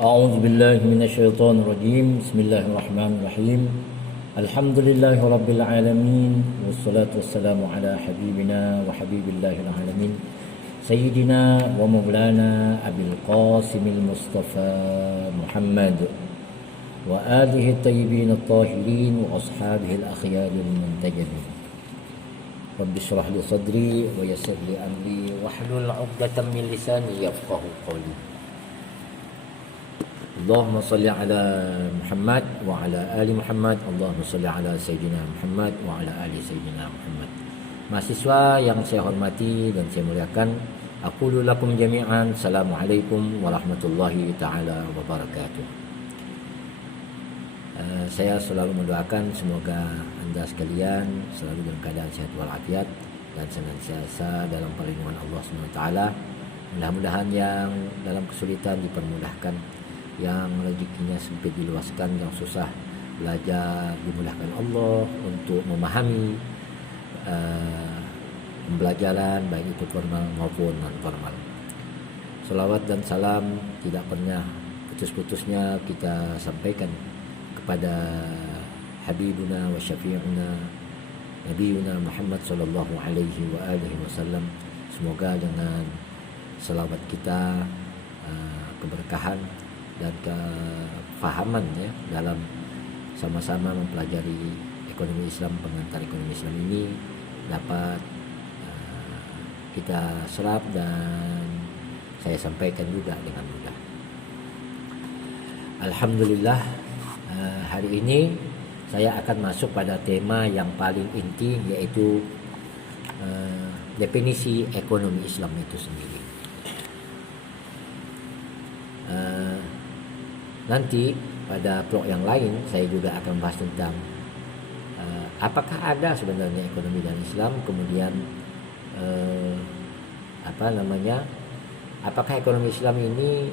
أعوذ بالله من الشيطان الرجيم. بسم الله الرحمن الرحيم. الحمد لله رب العالمين، والصلاة والسلام على حبيبنا وحبيب الله العالمين سيدنا ومولانا أبي القاسم المصطفى محمد وآله الطيبين الطاهرين وأصحابه الأخيار المنتجبين. رب اشرح لي صدري ويسر لي أمري واحلل عقدة من لساني يفقه قولي. اللهم صل على محمد وعلى آل محمد. Allahumma salli ala Sayyidina Muhammad wa ala ali Sayyidina Muhammad. Mahasiswa yang saya hormati dan saya muliakan, aqulu lakum jami'an assalamualaikum warahmatullahi taala wabarakatuh. Saya selalu mendoakan semoga anda sekalian selalu dalam keadaan sehat walafiat dan senantiasa dalam perlindungan Allah SWT. Mudah-mudahan yang dalam kesulitan dipermudahkan, yang rezekinya sempit diluaskan, yang susah belajar dimudahkan Allah untuk memahami pembelajaran baik itu formal maupun non formal. Salawat dan salam tidak pernah putus-putusnya kita sampaikan kepada Habibuna wa Syafi'una Nabiuna Muhammad sallallahu alaihi wa alihi wasallam. Semoga dengan salawat kita keberkahan dan kefahaman ya dalam sama-sama mempelajari ekonomi Islam, pengantar ekonomi Islam ini dapat kita serap dan saya sampaikan juga dengan mudah. Alhamdulillah, hari ini saya akan masuk pada tema yang paling inti, yaitu definisi ekonomi Islam itu sendiri. Nanti pada blog yang lain saya juga akan bahas tentang apakah ada sebenarnya ekonomi dalam Islam, kemudian apakah ekonomi Islam ini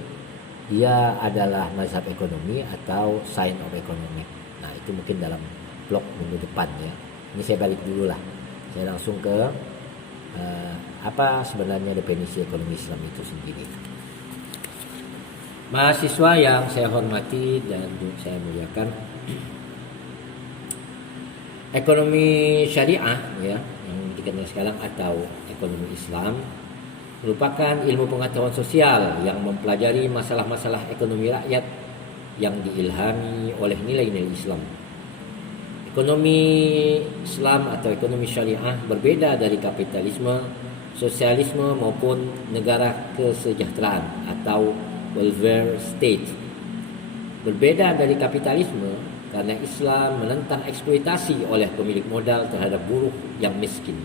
dia adalah mazhab ekonomi atau science of economy. Nah, itu mungkin dalam blog minggu depan ya. Ini saya balik dulu lah. Saya langsung ke apa sebenarnya definisi ekonomi Islam itu sendiri. Mahasiswa yang saya hormati dan saya muliakan, ekonomi syariah ya yang dikenal sekarang atau ekonomi Islam merupakan ilmu pengetahuan sosial yang mempelajari masalah-masalah ekonomi rakyat yang diilhami oleh nilai-nilai Islam. Ekonomi Islam atau ekonomi syariah berbeda dari kapitalisme, sosialisme maupun negara kesejahteraan atau welfare state. Berbeda dari kapitalisme karena Islam menentang eksploitasi oleh pemilik modal terhadap buruh yang miskin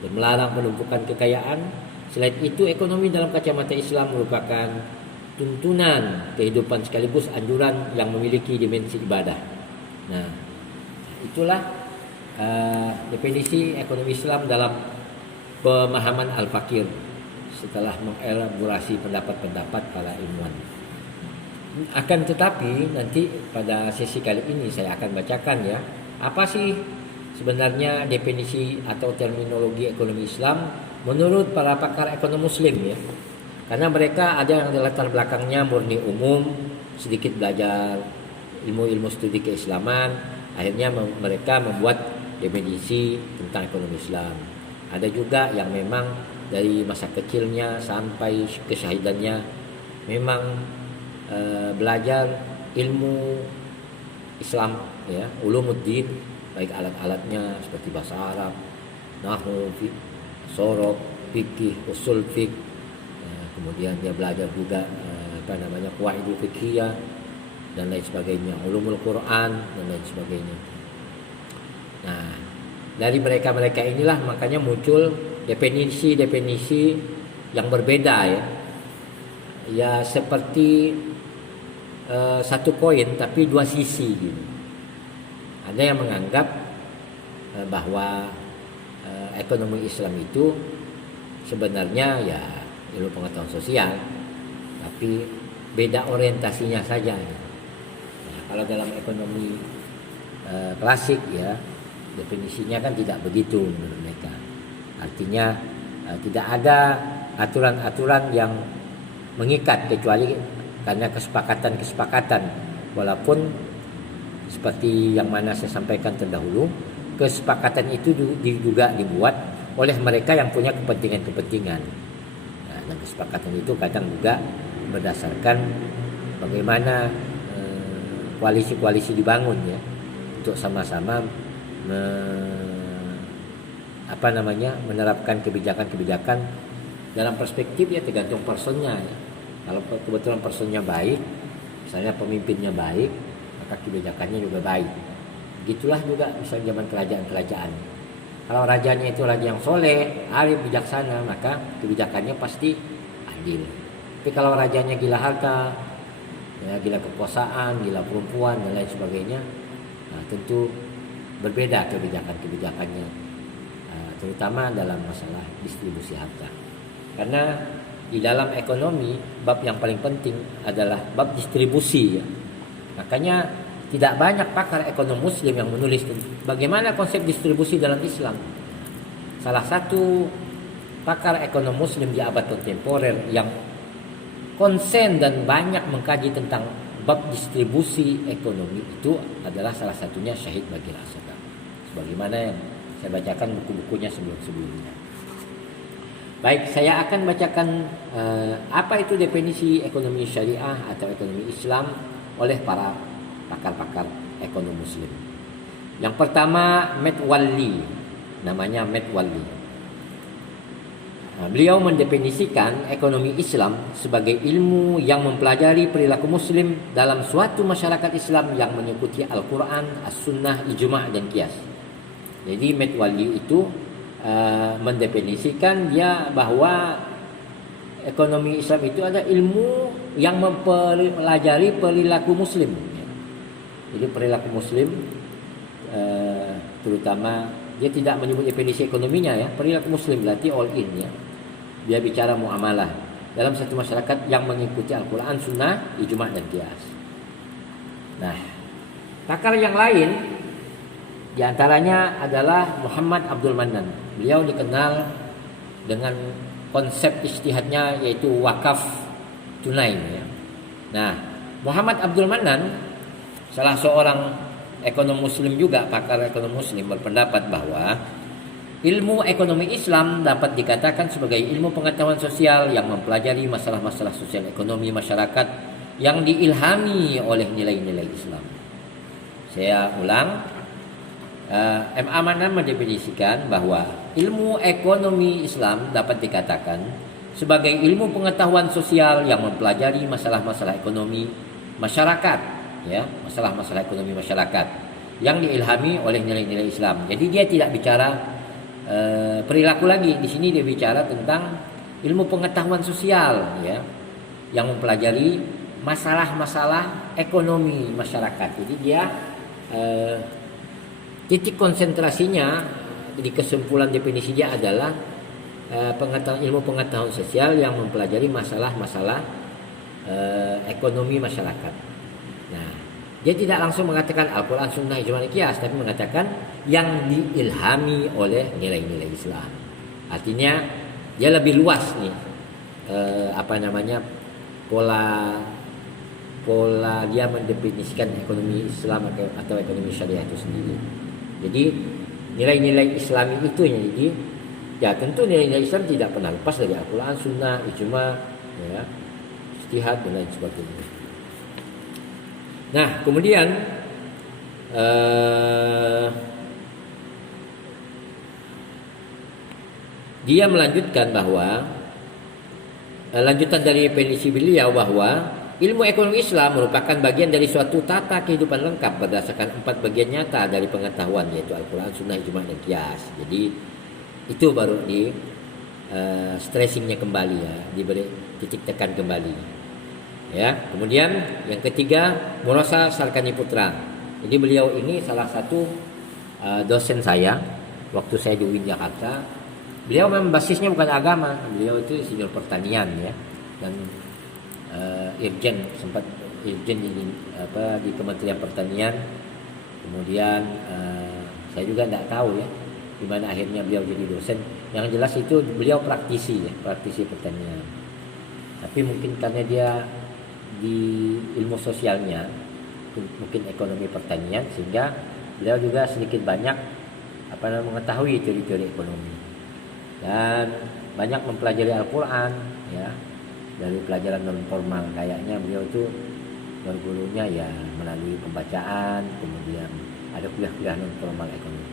dan melarang penumpukan kekayaan. Selain itu, ekonomi dalam kacamata Islam merupakan tuntunan kehidupan sekaligus anjuran yang memiliki dimensi ibadah. Nah, itulah definisi ekonomi Islam dalam pemahaman Al-Fakir setelah mengelaborasi pendapat-pendapat para ilmuwan. Akan tetapi nanti pada sesi kali ini saya akan bacakan ya, apa sih sebenarnya definisi atau terminologi ekonomi Islam menurut para pakar ekonomi Muslim ya. Karena mereka ada yang latar belakangnya murni umum, sedikit belajar ilmu-ilmu studi keislaman, akhirnya mereka membuat definisi tentang ekonomi Islam. Ada juga yang memang dari masa kecilnya sampai kesyahidannya memang belajar ilmu Islam ya, ulumuddin, baik alat-alatnya seperti bahasa Arab, nahwu, sorof, fikih, usul fiqh. Kemudian dia belajar juga qawaidul fiqhiyah dan lain sebagainya, ulumul Quran dan lain sebagainya. Nah, dari mereka-mereka inilah makanya muncul definisi-definisi yang berbeda ya. Ya seperti satu koin tapi dua sisi gitu. Ada yang menganggap bahwa ekonomi Islam itu sebenarnya ya ilmu pengetahuan sosial, tapi beda orientasinya saja. Nah, kalau dalam ekonomi klasik ya definisinya kan tidak begitu menurut mereka. Artinya tidak ada aturan-aturan yang mengikat kecuali karena kesepakatan-kesepakatan, walaupun seperti yang mana saya sampaikan terdahulu, kesepakatan itu juga dibuat oleh mereka yang punya kepentingan-kepentingan. Nah, dan kesepakatan itu kadang juga berdasarkan bagaimana koalisi-koalisi dibangun ya, untuk sama-sama menerapkan kebijakan-kebijakan dalam perspektif ya tergantung personnya ya. Kalau kebetulan personnya baik, misalnya pemimpinnya baik, maka kebijakannya juga baik. Gitulah juga misalnya zaman kerajaan-kerajaan. Kalau rajanya itu raja yang soleh, arif, bijaksana, maka kebijakannya pasti adil. Tapi kalau rajanya gila harta, ya, gila kekuasaan, gila perempuan dan lain sebagainya, nah, tentu berbeda kebijakan-kebijakannya, terutama dalam masalah distribusi harta. Karena di dalam ekonomi bab yang paling penting adalah bab distribusi ya. Makanya tidak banyak pakar ekonomi muslim yang menulis bagaimana konsep distribusi dalam Islam. Salah satu pakar ekonomi muslim di abad kontemporer yang konsen dan banyak mengkaji tentang bab distribusi ekonomi itu adalah salah satunya Syahid Bagir Asghar. Sebagaimana yang saya bacakan buku-bukunya sebelum-sebelumnya. Baik, saya akan bacakan apa itu definisi ekonomi syariah atau ekonomi Islam oleh para pakar-pakar ekonomi muslim. Yang pertama, Metwalli, namanya Metwalli. Beliau mendefinisikan ekonomi Islam sebagai ilmu yang mempelajari perilaku muslim dalam suatu masyarakat Islam yang mengikuti Al-Quran, As-Sunnah, Ijma' dan Qiyas. Jadi Metwalli itu mendefinisikan dia bahwa ekonomi Islam itu ada ilmu yang mempelajari perilaku muslim. Jadi perilaku muslim terutama dia tidak menyebut definisi ekonominya ya, perilaku muslim berarti all in ya. Dia bicara muamalah dalam satu masyarakat yang mengikuti Al-Quran, Sunnah, Ijma' dan Qiyas. Nah, pakar yang lain di antaranya adalah Muhammad Abdul Mannan. Beliau dikenal dengan konsep ijtihadnya yaitu wakaf tunai ya. Nah, Muhammad Abdul Mannan salah seorang ekonom muslim juga, pakar ekonomi muslim, berpendapat bahwa ilmu ekonomi Islam dapat dikatakan sebagai ilmu pengetahuan sosial yang mempelajari masalah-masalah sosial ekonomi masyarakat yang diilhami oleh nilai-nilai Islam. Saya ulang, M.A. Mannan mendefinisikan bahwa ilmu ekonomi Islam dapat dikatakan sebagai ilmu pengetahuan sosial yang mempelajari masalah-masalah ekonomi masyarakat, ya, masalah-masalah ekonomi masyarakat yang diilhami oleh nilai-nilai Islam. Jadi dia tidak bicara perilaku lagi. Di sini dia bicara tentang ilmu pengetahuan sosial, ya, yang mempelajari masalah-masalah ekonomi masyarakat. Jadi dia titik konsentrasinya di kesimpulan definisi dia adalah ilmu pengetahuan sosial yang mempelajari masalah-masalah ekonomi masyarakat. Nah, dia tidak langsung mengatakan Al-Quran, Sunnah, Ijma' dan Qiyas, tapi mengatakan yang diilhami oleh nilai-nilai Islam. Artinya dia lebih luas nih pola dia mendefinisikan ekonomi Islam atau ekonomi syariah itu sendiri. Jadi nilai-nilai Islami itu jadi ya tentu nilai-nilai Islam tidak pernah lepas dari Al-Quran, Sunnah, Ijma', ya, ijtihad dan lain sebagainya. Nah, kemudian dia melanjutkan bahwa lanjutan dari definisi beliau bahwa ilmu ekonomi Islam merupakan bagian dari suatu tata kehidupan lengkap berdasarkan 4 bagian nyata dari pengetahuan, yaitu Al-Quran, Sunnah, Ijma' dan Qiyas. Jadi itu baru di stressingnya kembali ya, diberi titik tekan kembali. Ya, kemudian yang ketiga Murasa Sarkani Putra. Jadi beliau ini salah satu dosen saya waktu saya di UIN Jakarta. Beliau memang basisnya bukan agama, beliau itu insinyur pertanian ya, dan Irjen, sempat Irjen di Kementerian Pertanian. Kemudian saya juga tidak tahu ya di mana akhirnya beliau jadi dosen. Yang jelas itu beliau praktisi ya, praktisi pertanian. Tapi mungkin karena dia di ilmu sosialnya, mungkin ekonomi pertanian, sehingga beliau juga sedikit banyak mengetahui teori-teori ekonomi dan banyak mempelajari Al-Quran ya, dari pelajaran non formal. Kayaknya beliau itu bergurunya ya melalui pembacaan, kemudian ada kuliah-kuliah non formal ekonomi.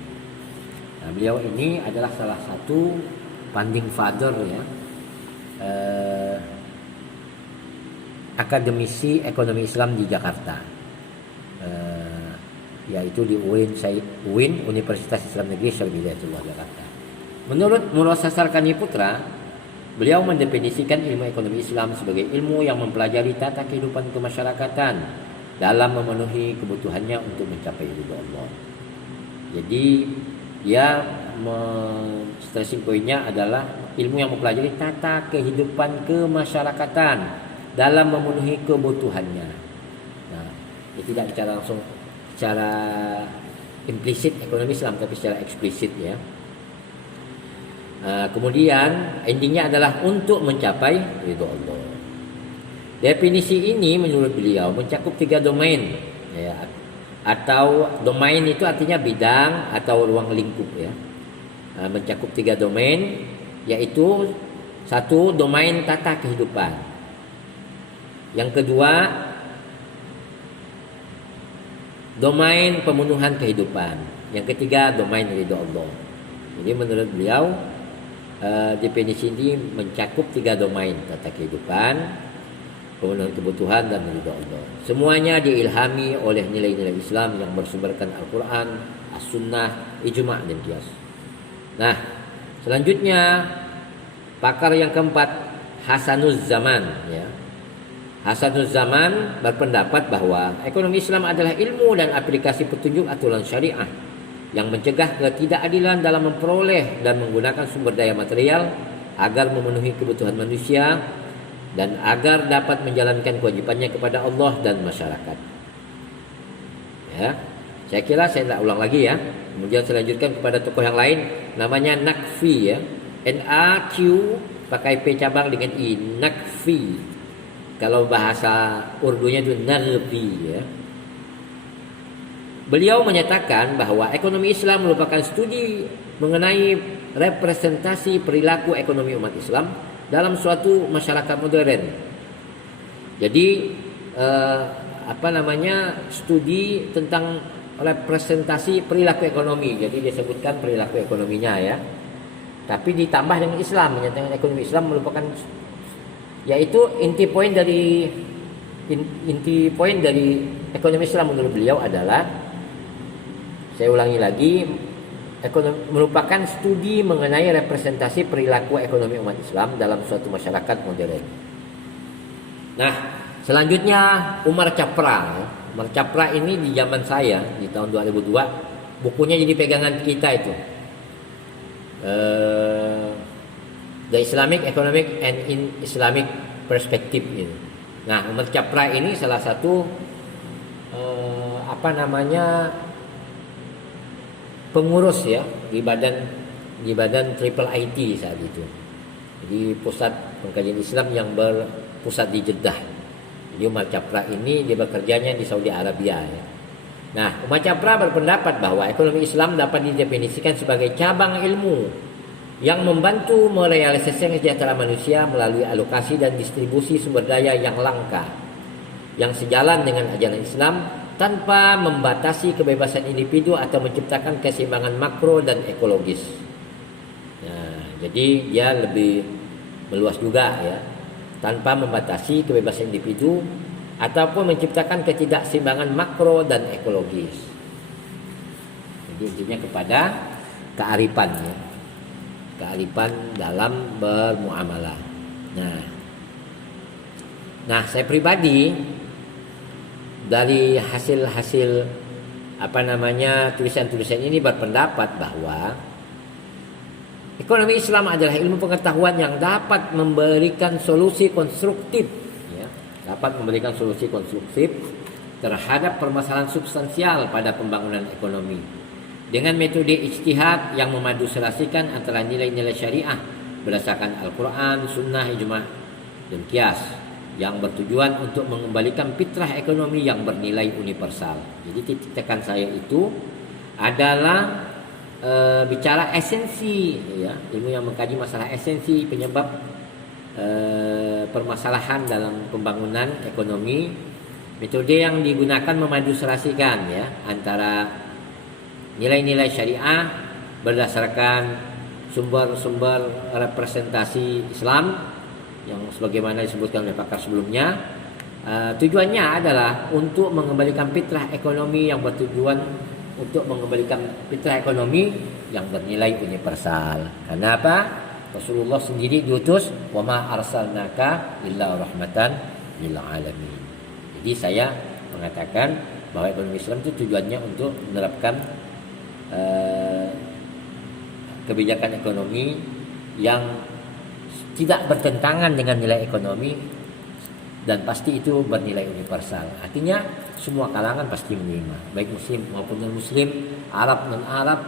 Nah, beliau ini adalah salah satu founding father ya, akademisi ekonomi Islam di Jakarta, yaitu di UIN Universitas Islam Negeri Syarifiyatullah Jakarta. Menurut Murossasar Kaniputra, beliau mendefinisikan ilmu ekonomi Islam sebagai ilmu yang mempelajari tata kehidupan kemasyarakatan dalam memenuhi kebutuhannya untuk mencapai ridho Allah. Jadi dia stressing pointnya adalah ilmu yang mempelajari tata kehidupan kemasyarakatan dalam memenuhi kebutuhannya. Nah, dia tidak bicara langsung secara implisit ekonomi Islam, tapi secara eksplisit ya. Kemudian endingnya adalah untuk mencapai ridho Allah. Definisi ini menurut beliau mencakup 3 domain ya, atau domain itu artinya bidang atau ruang lingkup ya. Mencakup 3 domain, yaitu 1 domain tata kehidupan, yang kedua domain pemenuhan kehidupan, yang ketiga domain ridho Allah. Jadi menurut beliau definisi ini mencakup 3 domain: tata kehidupan, pemenuhan kebutuhan, dan ridho Allah. Semuanya diilhami oleh nilai-nilai Islam yang bersumberkan Al-Quran, As-Sunnah, Ijma' dan Qiyas. Nah, selanjutnya pakar yang keempat, Hasanuz Zaman ya. Hasanuz Zaman berpendapat bahwa ekonomi Islam adalah ilmu dan aplikasi petunjuk aturan syariah yang mencegah ketidakadilan dalam memperoleh dan menggunakan sumber daya material agar memenuhi kebutuhan manusia dan agar dapat menjalankan kewajibannya kepada Allah dan masyarakat. Ya, saya kira saya tidak ulang lagi ya. Kemudian saya lanjutkan kepada tokoh yang lain, namanya Naqfi ya. NAQ pakai P cabang dengan I, Naqfi. Kalau bahasa Urdunya itu Naqfi ya. Beliau menyatakan bahwa ekonomi Islam merupakan studi mengenai representasi perilaku ekonomi umat Islam dalam suatu masyarakat modern. Jadi studi tentang representasi perilaku ekonomi. Jadi disebutkan perilaku ekonominya ya. Tapi ditambah dengan Islam, menyatakan ekonomi Islam merupakan, yaitu inti poin dari ekonomi Islam menurut beliau adalah, saya ulangi lagi, merupakan studi mengenai representasi perilaku ekonomi umat Islam dalam suatu masyarakat modern. Nah, selanjutnya Umar Chapra. Umar Chapra ini di zaman saya di tahun 2002 bukunya jadi pegangan kita itu. The Islamic Economic and in Islamic Perspective ini. Nah, Umar Chapra ini salah satu pengurus ya di badan Triple IT saat itu. Jadi pusat pengkajian Islam yang berpusat di Jeddah. Jadi Umar Chapra ini dia bekerjanya di Saudi Arabia ya. Nah, Umar Chapra berpendapat bahwa ekonomi Islam dapat didefinisikan sebagai cabang ilmu yang membantu merealisasikan kesejahteraan manusia melalui alokasi dan distribusi sumber daya yang langka, yang sejalan dengan ajaran Islam tanpa membatasi kebebasan individu atau menciptakan keseimbangan makro dan ekologis. Nah, jadi dia lebih meluas juga ya, tanpa membatasi kebebasan individu ataupun menciptakan ketidakseimbangan makro dan ekologis. Jadi intinya kepada kearifan ya, kearifan dalam bermuamalah. Nah, saya pribadi dari hasil tulisan-tulisan ini berpendapat bahwa ekonomi Islam adalah ilmu pengetahuan yang dapat memberikan solusi konstruktif ya, terhadap permasalahan substansial pada pembangunan ekonomi dengan metode ijtihad yang memaduserasikan antara nilai-nilai syariah berdasarkan Al-Quran, Sunnah, Ijma' dan Qiyas yang bertujuan untuk mengembalikan fitrah ekonomi yang bernilai universal. Jadi titik tekan saya itu adalah bicara esensi, ya, ilmu yang mengkaji masalah esensi penyebab permasalahan dalam pembangunan ekonomi. Metode yang digunakan memaduserasikan, ya, antara nilai-nilai syariah berdasarkan sumber-sumber representasi Islam yang sebagaimana disebutkan oleh pakar sebelumnya. Tujuannya adalah untuk mengembalikan fitrah ekonomi yang bertujuan untuk mengembalikan fitrah ekonomi yang bernilai universal. Karena apa? Rasulullah sendiri diutus, wa ma arsalnaka illa rahmatan lil alamin. Jadi saya mengatakan bahwa ekonomi Islam itu tujuannya untuk menerapkan kebijakan ekonomi yang tidak bertentangan dengan nilai ekonomi dan pasti itu bernilai universal. Artinya semua kalangan pasti menerima, baik muslim maupun non muslim, Arab non Arab,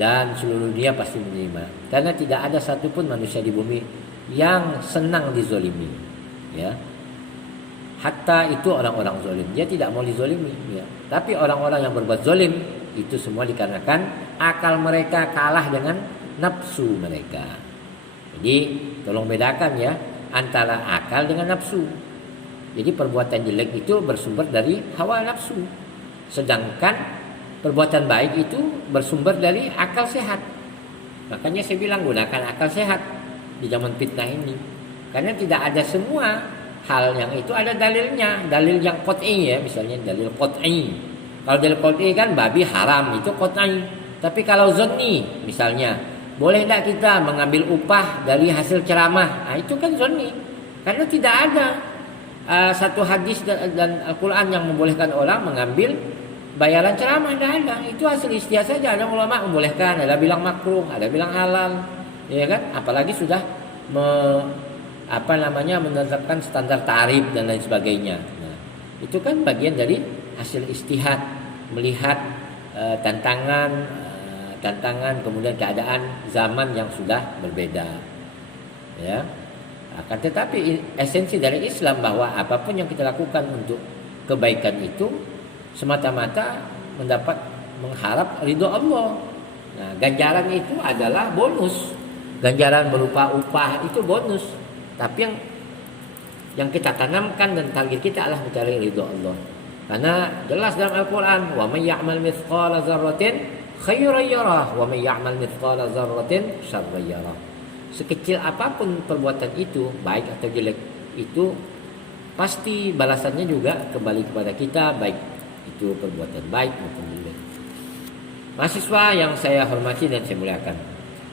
dan seluruh dunia pasti menerima. Karena tidak ada satupun manusia di bumi yang senang dizolimi, ya. Hatta itu orang-orang zolim, dia tidak mau dizolimi, ya. Tapi orang-orang yang berbuat zolim itu semua dikarenakan akal mereka kalah dengan nafsu mereka. Jadi tolong bedakan, ya, antara akal dengan nafsu. Jadi perbuatan jelek itu bersumber dari hawa nafsu, sedangkan perbuatan baik itu bersumber dari akal sehat. Makanya saya bilang gunakan akal sehat di zaman fitnah ini, karena tidak ada semua hal yang itu ada dalilnya, dalil yang qat'i, ya, misalnya dalil qat'i. Kalau dalil qat'i kan babi haram, itu qat'i. Tapi kalau zonni, misalnya boleh tidak kita mengambil upah dari hasil ceramah, nah, itu kan zonni, karena tidak ada satu hadis dan Al-Quran yang membolehkan orang mengambil bayaran ceramah. Tidak ada, itu hasil ijtihad saja. Ada ulama membolehkan, ada bilang makruh, ada bilang halal, ya kan? Apalagi sudah menetapkan standar tarif dan lain sebagainya. Nah, itu kan bagian dari hasil ijtihad, melihat tantangan kemudian keadaan zaman yang sudah berbeda, ya. Akan tetapi esensi dari Islam bahwa apapun yang kita lakukan untuk kebaikan itu semata-mata mengharap ridho Allah. Nah, ganjaran itu adalah bonus. Ganjaran berupa upah itu bonus. Tapi yang kita tanamkan dan target kita adalah mencari ridho Allah. Karena jelas dalam Al-Quran, wa may ya'mal mithqala dzarratin khairan yarah wa may ya'mal mithqala dzarratin syarran yarah. Sekecil apapun perbuatan itu, baik atau jelek, itu pasti balasannya juga kembali kepada kita, baik itu perbuatan baik maupun jelek. Mahasiswa yang saya hormati dan saya muliakan,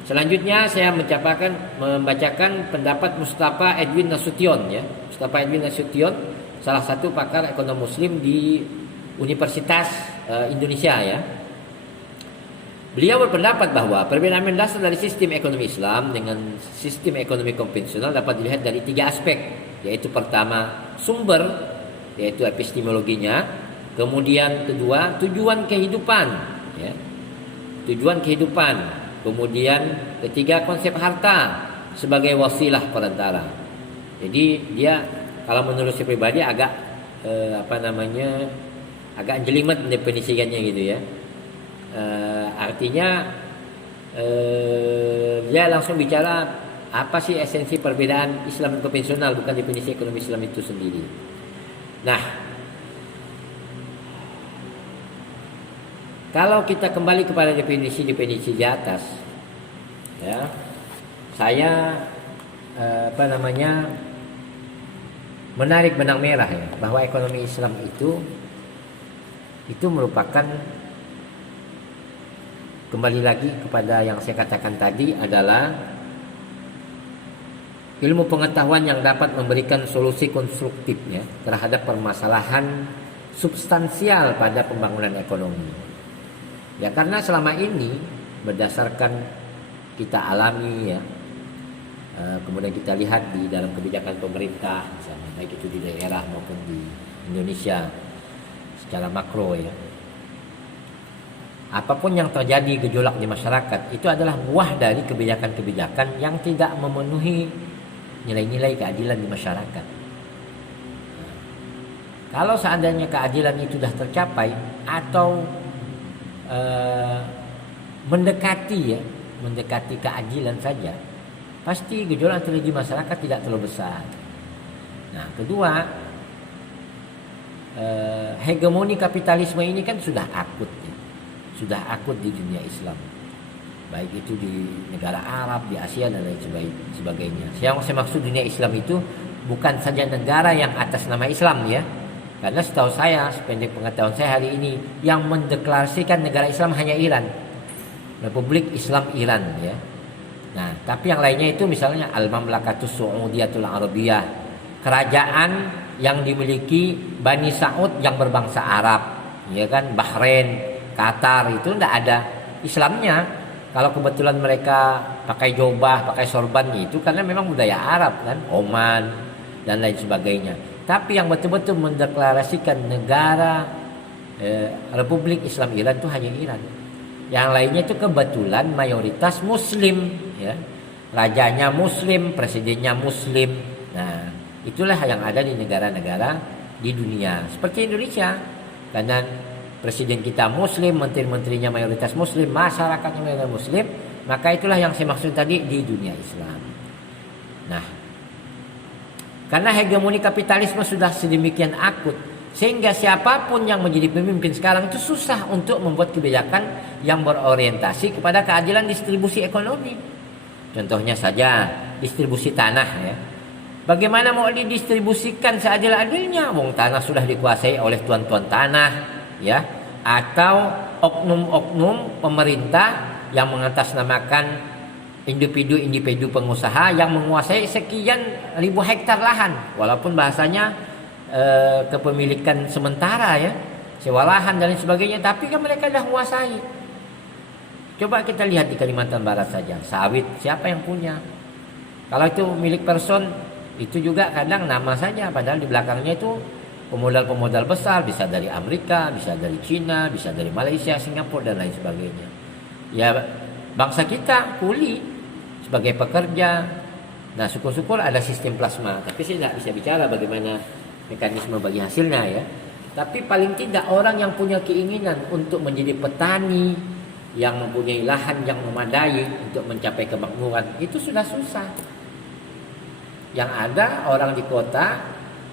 selanjutnya saya membacakan pendapat Mustafa Edwin Nasution, ya. Mustafa Edwin Nasution, salah satu pakar ekonomi muslim di Universitas Indonesia, ya. Beliau berpendapat bahwa perbedaan mendasar dari sistem ekonomi Islam dengan sistem ekonomi konvensional dapat dilihat dari 3 aspek, yaitu pertama sumber, yaitu epistemologinya, kemudian kedua tujuan kehidupan, ya, tujuan kehidupan, kemudian ketiga konsep harta sebagai wasilah perantara. Jadi dia kalau menurut saya pribadi agak agak jelimet mendefinisikannya gitu, ya. Artinya dia langsung bicara apa sih esensi perbedaan Islam dan konvensional, bukan definisi ekonomi Islam itu sendiri. Nah, kalau kita kembali kepada definisi-definisi di atas, ya, saya menarik benang merah, ya, bahwa ekonomi Islam itu merupakan, kembali lagi kepada yang saya katakan tadi, adalah ilmu pengetahuan yang dapat memberikan solusi konstruktif, ya, terhadap permasalahan substansial pada pembangunan ekonomi. Ya, karena selama ini berdasarkan kita alami, ya, kemudian kita lihat di dalam kebijakan pemerintah, misalnya, baik itu di daerah maupun di Indonesia secara makro, ya. Apapun yang terjadi gejolak di masyarakat itu adalah buah dari kebijakan-kebijakan yang tidak memenuhi nilai-nilai keadilan di masyarakat. Kalau seandainya keadilan itu sudah tercapai atau mendekati keadilan saja, pasti gejolak terjadi di masyarakat tidak terlalu besar. Nah, kedua, hegemoni kapitalisme ini kan sudah akut ya. Sudah akut di dunia Islam, baik itu di negara Arab, di Asia dan lain sebagainya. Yang saya maksud dunia Islam itu bukan saja negara yang atas nama Islam ya, karena setahu saya, sependek pengetahuan saya hari ini, yang mendeklarasikan negara Islam hanya Iran, Republik Islam Iran ya. Nah, tapi yang lainnya itu misalnya Al-Mamlakatus Saudiyatul Arabiyah, kerajaan yang dimiliki Bani Saud yang berbangsa Arab, ya kan, Bahrain, Qatar, itu tidak ada Islamnya. Kalau kebetulan mereka pakai jubah, pakai sorban, itu karena memang budaya Arab kan, Oman dan lain sebagainya. Tapi yang betul-betul mendeklarasikan negara Republik Islam Iran itu hanya Iran. Yang lainnya itu kebetulan mayoritas Muslim, ya. Rajanya Muslim, presidennya Muslim. Nah, itulah yang ada di negara-negara di dunia. Seperti Indonesia, karena presiden kita Muslim, menteri-menterinya mayoritas Muslim, masyarakatnya mayoritas Muslim, maka itulah yang saya maksud tadi di dunia Islam. Nah, karena hegemoni kapitalisme sudah sedemikian akut, sehingga siapapun yang menjadi pemimpin sekarang itu susah untuk membuat kebijakan yang berorientasi kepada keadilan distribusi ekonomi. Contohnya saja distribusi tanah ya. Bagaimana mau didistribusikan seadil-adilnya? Wong tanah sudah dikuasai oleh tuan-tuan tanah ya, atau oknum-oknum pemerintah yang mengatasnamakan individu-individu pengusaha yang menguasai sekian ribu hektar lahan, walaupun bahasanya kepemilikan sementara ya, sewa lahan dan lain sebagainya, tapi kan mereka dah menguasai. Coba kita lihat di Kalimantan Barat saja, sawit siapa yang punya? Kalau itu milik person, itu juga kadang nama saja, padahal di belakangnya itu pemodal-pemodal besar, bisa dari Amerika, bisa dari Cina, bisa dari Malaysia, Singapura dan lain sebagainya. Ya, bangsa kita kuli sebagai pekerja. Nah, syukur-syukur ada sistem plasma, tapi saya tidak bisa bicara bagaimana mekanisme bagi hasilnya ya. Tapi paling tidak orang yang punya keinginan untuk menjadi petani, yang mempunyai lahan yang memadai untuk mencapai kemakmuran, itu sudah susah. Yang ada orang di kota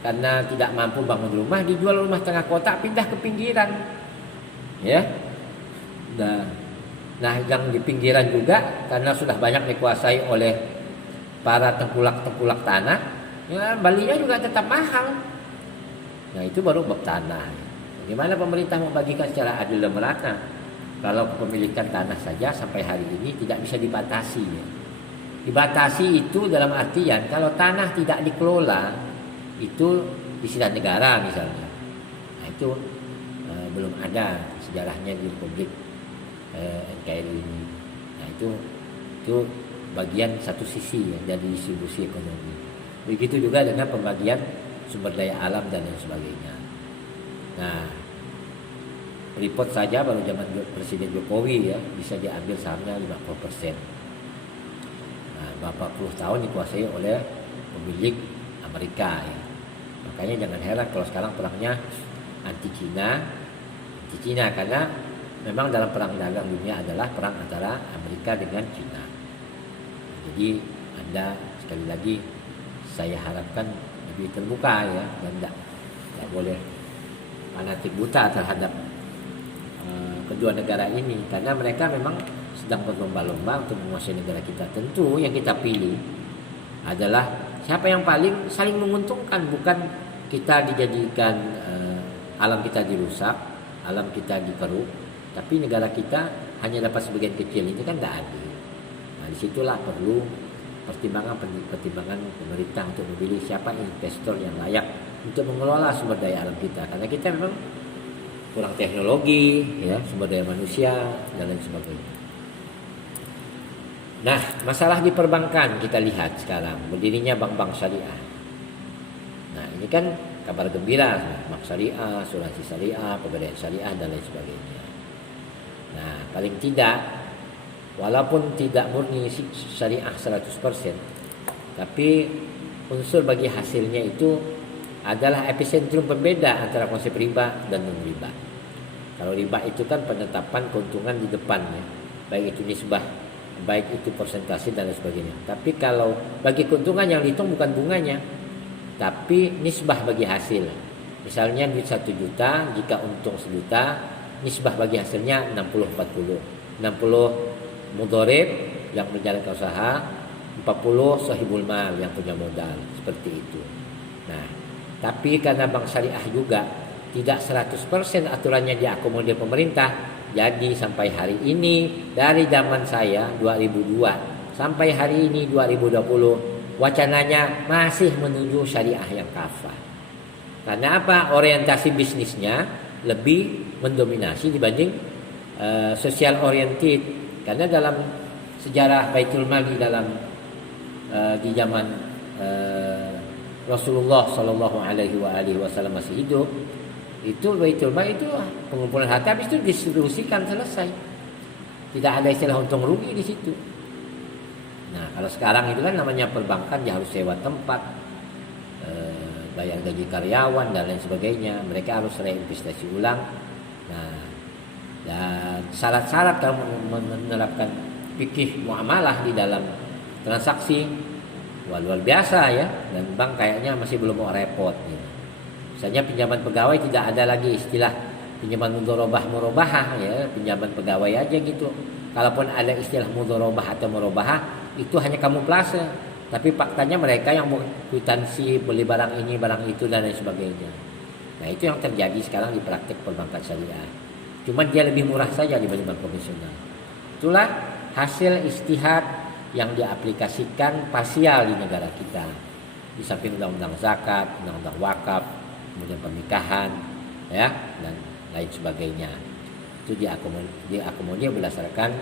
karena tidak mampu bangun rumah, dijual rumah tengah kota, pindah ke pinggiran ya. Nah, yang di pinggiran juga karena sudah banyak dikuasai oleh para tengkulak-tengkulak tanah, ya balinya juga tetap mahal. Nah, itu baru bab tanah. Bagaimana pemerintah membagikan secara adil dan merata? Kalau kepemilikan tanah saja sampai hari ini tidak bisa dibatasi ya. Dibatasi itu dalam artian kalau tanah tidak dikelola, itu disita negara misalnya. Nah, itu belum ada sejarahnya di Republik NKRI ini. Nah, itu bagian satu sisi ya, dari distribusi ekonomi. Begitu juga dengan pembagian sumber daya alam dan lain sebagainya. Nah, Freeport saja baru zaman Presiden Jokowi ya bisa diambil sahamnya 50%. Nah, berapa puluh tahun dikuasai oleh pemilik Amerika ya. Makanya jangan heran kalau sekarang perangnya anti Cina karena memang dalam perang dagang dunia adalah perang antara Amerika dengan Cina. Jadi Anda sekali lagi saya harapkan lebih terbuka ya, dan tidak boleh fanatik buta terhadap kedua negara ini, karena mereka memang sedang berlomba-lomba untuk menguasai negara kita. Tentu yang kita pilih adalah siapa yang paling saling menguntungkan, bukan kita dijadikan alam kita dirusak, alam kita dikeruk, tapi negara kita hanya dapat sebagian kecil. Itu kan tidak adil. Nah, disitulah perlu pertimbangan pemerintah untuk memilih siapa investor yang layak untuk mengelola sumber daya alam kita, karena kita memang kurang teknologi ya, sumber daya manusia dan lain sebagainya. Nah, masalah di perbankan kita lihat sekarang berdirinya bank-bank syariah. Nah, ini kan kabar gembira, bank syariah, asuransi syariah, pegadaian syariah dan lain sebagainya. Nah, paling tidak walaupun tidak murni syariah 100%, tapi unsur bagi hasilnya itu adalah epicentrum pembeda antara konsep riba dan non-riba. Kalau riba itu kan penetapan keuntungan di depannya, baik itu nisbah, baik itu persentase dan lain sebagainya. Tapi kalau bagi keuntungan yang dihitung bukan bunganya, tapi nisbah bagi hasil. Misalnya duit 1 juta, jika untung 1 juta, nisbah bagi hasilnya 60-40. 60 mudharib yang menjalankan usaha, 40 sahibul mal yang punya modal, seperti itu. Nah, tapi karena bank syariah juga tidak 100% aturannya diakomodir pemerintah, jadi sampai hari ini dari zaman saya 2002 sampai hari ini 2020 wacananya masih menuju syariah yang kafah. Karena apa? Orientasi bisnisnya lebih mendominasi dibanding social oriented. Karena dalam sejarah Baitul Mal di zaman Rasulullah Shallallahu Alaihi Wasallam masih hidup, itu Baitul Mal itu pengumpulan harta, habis itu distribusikan, selesai. Tidak ada istilah untung rugi di situ. Nah, kalau sekarang itu kan namanya perbankan, dia harus sewa tempat, bayar gaji karyawan dan lain sebagainya. Mereka harus reinvestasi ulang. Nah, dan syarat-syarat kalau menerapkan fikih muamalah di dalam transaksi luar biasa ya, dan bank kayaknya masih belum mau repot gitu. Misalnya pinjaman pegawai tidak ada lagi istilah pinjaman mudharabah ya, pinjaman pegawai aja gitu. Kalaupun ada istilah mudharabah atau murabahah, itu hanya kamuflase. Tapi faktanya mereka yang kwitansi beli barang ini, barang itu dan lain sebagainya. Nah, itu yang terjadi sekarang di praktek perbankan syariah. Cuma dia lebih murah saja dibanding bank konvensional. Itulah hasil istihad yang diaplikasikan parsial di negara kita. Di samping undang-undang zakat, undang-undang wakaf, kemudian pernikahan, ya, dan lain sebagainya. Itu diakomodir berdasarkan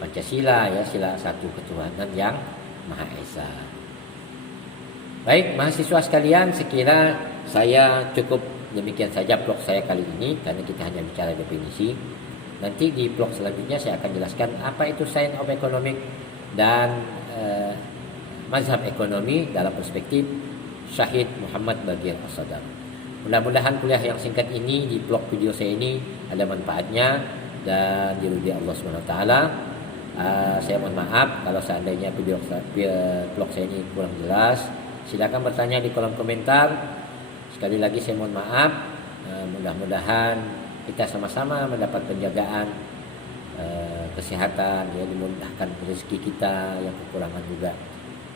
Pancasila, ya, sila satu ketuhanan yang Maha Esa. Baik, mahasiswa sekalian, sekira saya cukup demikian saja vlog saya kali ini, karena kita hanya bicara definisi. Nanti di vlog selanjutnya saya akan jelaskan apa itu science of economic dan mazhab ekonomi dalam perspektif Syahid Muhammad Bagir As-Sadar. Mudah-mudahan kuliah yang singkat ini di vlog video saya ini ada manfaatnya dan diridhoi Allah Subhanahu wa taala. Saya mohon maaf kalau seandainya vlog saya ini kurang jelas. Silakan bertanya di kolom komentar. Sekali lagi saya mohon maaf. Mudah-mudahan kita sama-sama mendapat penjagaan kesehatan, ya, dimudahkan rezeki kita, yang kekurangan juga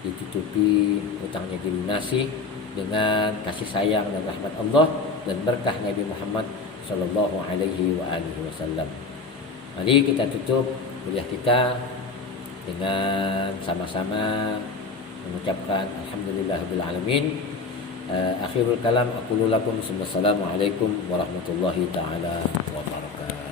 ditutupi, utangnya dilunasi dengan kasih sayang dan rahmat Allah dan berkah Nabi Muhammad Sallallahu Alaihi Wasallam. Mari kita tutup kuliah kita dengan sama-sama mengucapkan alhamdulillahirabbil alamin. Akhirul kalam aqulu lakum assalamualaikum warahmatullahi taala wabarakatuh.